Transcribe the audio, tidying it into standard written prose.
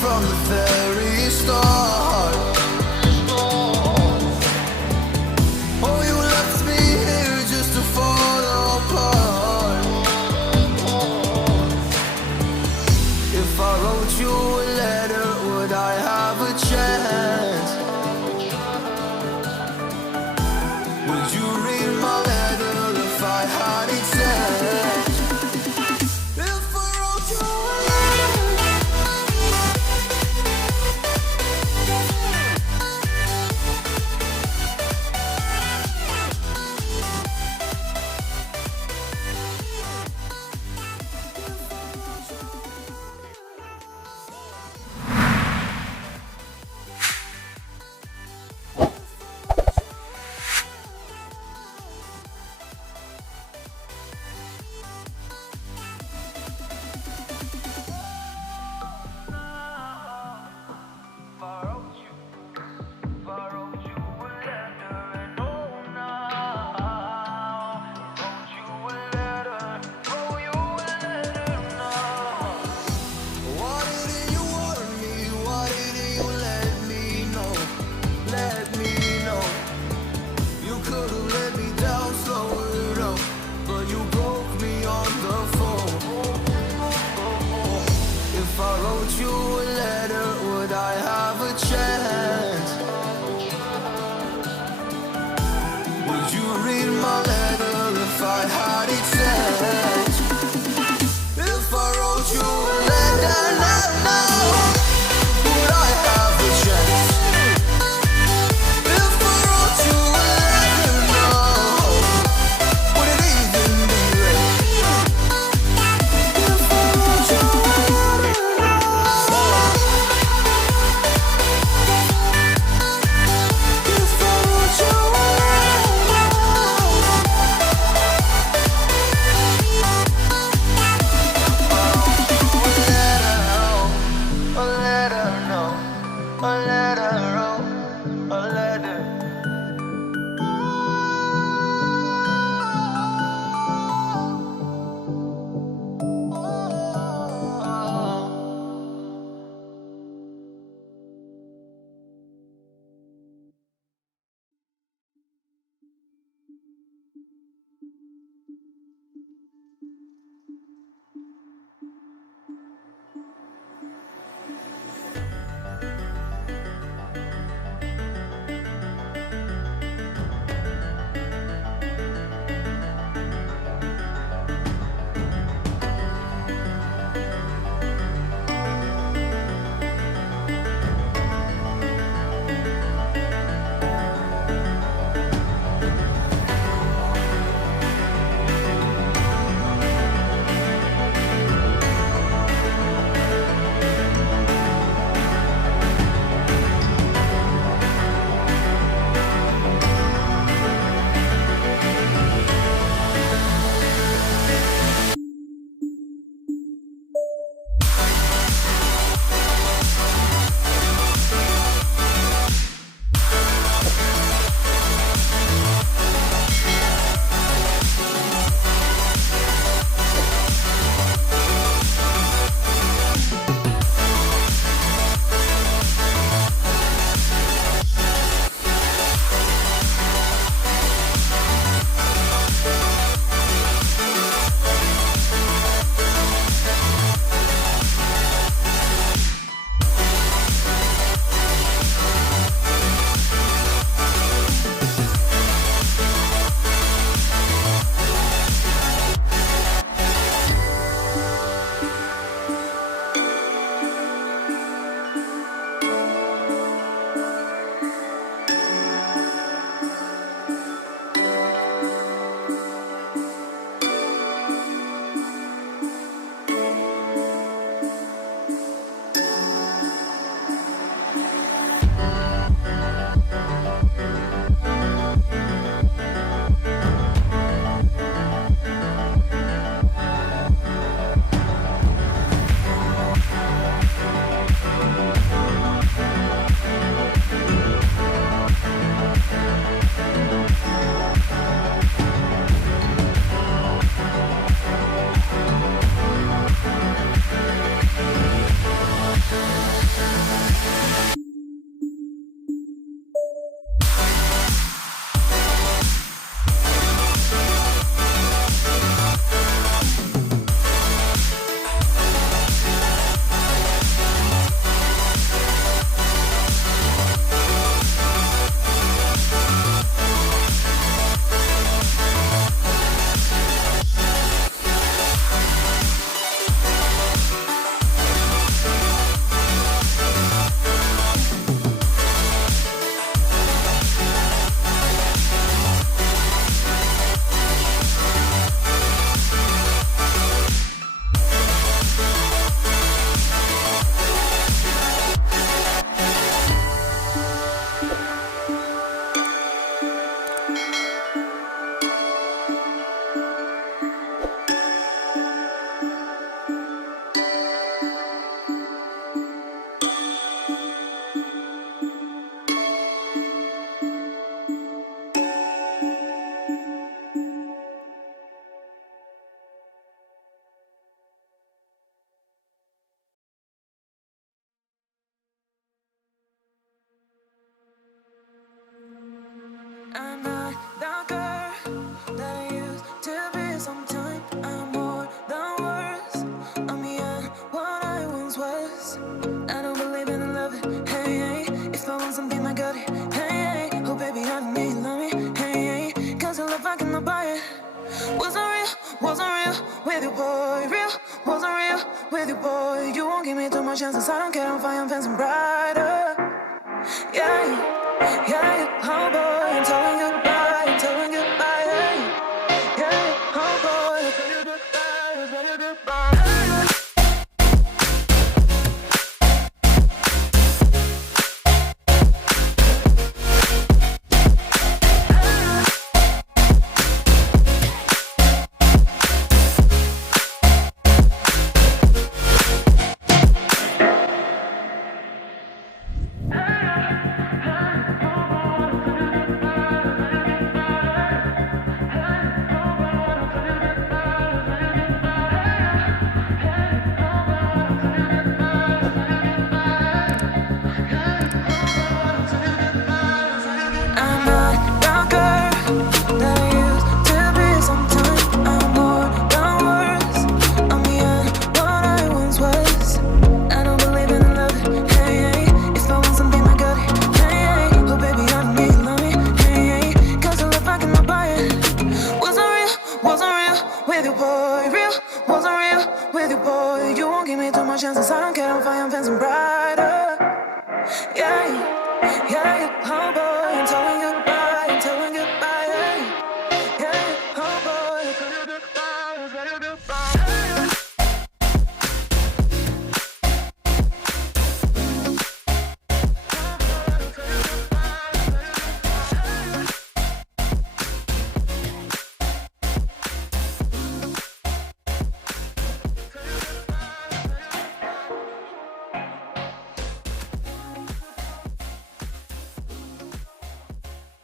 from the very start. Oh, you left me here just to fall apart. If I wrote you a letter, would I have a chance? Would you read my letter if I had it sent? If I wrote you a letter, boy, you won't give me too much chances. I don't care, I'm fine, I'm fancy brighter. Yeah, yeah, oh boy, I'm telling you goodbye, I'm telling you goodbye. Yeah, oh boy, I'm telling you goodbye, I'm telling you goodbye. With you, boy, you won't give me too much chances. I don't care, I'm fine, I'm fancy brighter.